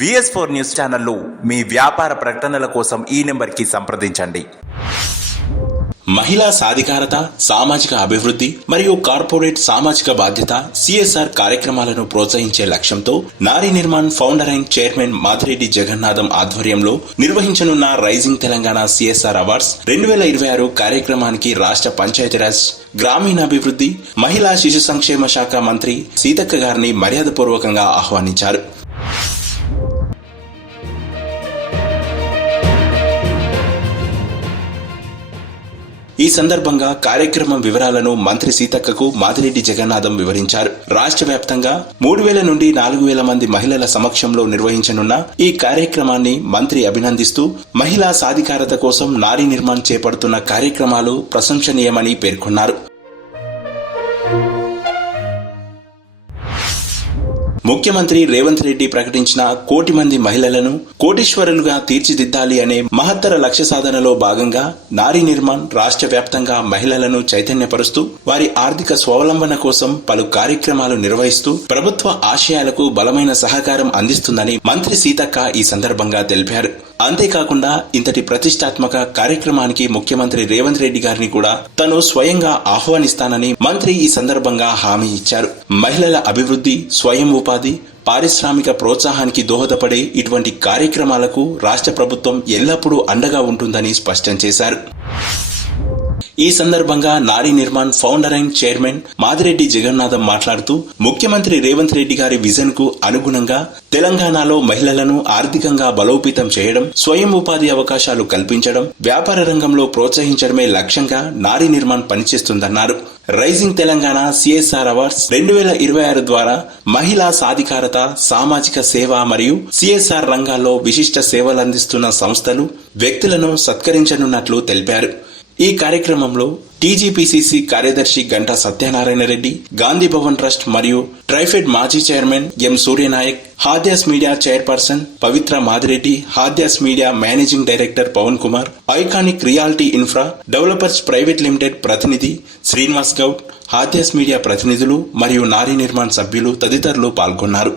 VS4 news ఛానల్లో మీ వ్యాపార ప్రకటనల కోసం ఈ నెంబర్కి సంప్రదించండి. మహిళా సాధికారత, సామాజిక అభివృద్ధి మరియు కార్పొరేట్ సామాజిక బాధ్యత సిఎస్ఆర్ కార్యక్రమాలను ప్రోత్సహించే లక్ష్యంతో నారీ Nirman founder and chairman Madireddy Jagannatham ఆధ్వర్యంలో నిర్వహించనున్న రైజింగ్ తెలంగాణ సిఎస్ఆర్ అవార్డ్స్ 2026 కార్యక్రమానికి రాష్ట్ర పంచాయతీరాజ్, గ్రామీణాభివృద్ధి, మహిళా శిశు సంక్షేమ శాఖ మంత్రి సీతక్క గారిని మర్యాదపూర్వకంగా ఆహ్వానించారు. ఈ సందర్భంగా కార్యక్రమం వివరాలను మంత్రి సీతక్కకు మాదిరెడ్డి జగన్నాథం వివరించారు. రాష్ట్ర వ్యాప్తంగా 3000 నుండి 4000 మంది మహిళల సమక్షంలో నిర్వహించనున్న ఈ కార్యక్రమాన్ని మంత్రి అభినందిస్తూ మహిళా సాధికారత కోసం నారీ నిర్మాణ్ చేపడుతున్న కార్యక్రమాలు ప్రశంసనీయమని పేర్కొన్నారు. ముఖ్యమంత్రి రేవంత్ రెడ్డి ప్రకటించిన 1 కోటి మంది మహిళలను కోటీశ్వరులుగా తీర్చిదిద్దాలి అనే మహత్తర లక్ష్య సాధనలో భాగంగా నారీ నిర్మాణ్ రాష్ట్ర వ్యాప్తంగా మహిళలను చైతన్యపరుస్తూ వారి ఆర్థిక స్వావలంబన కోసం పలు కార్యక్రమాలు నిర్వహిస్తూ ప్రభుత్వ ఆశయాలకు బలమైన సహకారం అందిస్తుందని మంత్రి సీతక్క ఈ సందర్భంగా తెలిపారు. అంతేకాకుండా ఇంతటి ప్రతిష్టాత్మక కార్యక్రమానికి ముఖ్యమంత్రి రేవంత్ రెడ్డి గారిని కూడా తను స్వయంగా ఆహ్వానిస్తానని మంత్రి ఈ సందర్భంగా హామీ ఇచ్చారు. మహిళల అభివృద్ధి, స్వయం ఉపాధి, పారిశ్రామిక ప్రోత్సాహానికి దోహదపడే ఇటువంటి కార్యక్రమాలకు రాష్ట్ర ప్రభుత్వం ఎల్లప్పుడూ అండగా ఉంటుందని స్పష్టం చేశారు. ఈ సందర్భంగా నారీ Nirman founder and chairman Madireddy Jagannatham మాట్లాడుతూ ముఖ్యమంత్రి రేవంత్ రెడ్డి గారి విజన్ కు అనుగుణంగా తెలంగాణలో మహిళలను ఆర్థికంగా బలోపేతం చేయడం, స్వయం ఉపాధి అవకాశాలు కల్పించడం, వ్యాపార రంగంలో ప్రోత్సహించడమే లక్ష్యంగా నారీ నిర్మాణ్ పనిచేస్తుందన్నారు. రైజింగ్ తెలంగాణ సిఎస్ఆర్ అవార్డ్స్ 2026 ద్వారా మహిళా సాధికారత, సామాజిక సేవ మరియు సిఎస్ఆర్ రంగాల్లో విశిష్ట సేవలందిస్తున్న సంస్థలు, వ్యక్తులను సత్కరించనున్నట్లు తెలిపారు. ఈ కార్యక్రమంలో టీజీపీసీసీ కార్యదర్శి గంటా సత్యనారాయణ రెడ్డి, గాంధీ భవన్ ట్రస్ట్ మరియు ట్రైఫెడ్ మాజీ చైర్మన్ ఎం సూర్యనాయక్, హాద్యాస్ మీడియా చైర్పర్సన్ పవిత్ర మాదిరెడ్డి, హాద్యాస్ media managing director Pavan Kumar, iconic reality infra developers private limited ప్రతినిధి శ్రీనివాస్ గౌడ్, హాద్యాస్ మీడియా ప్రతినిధులు మరియు నారీ నిర్మాణ్ సభ్యులు తదితరులు పాల్గొన్నారు.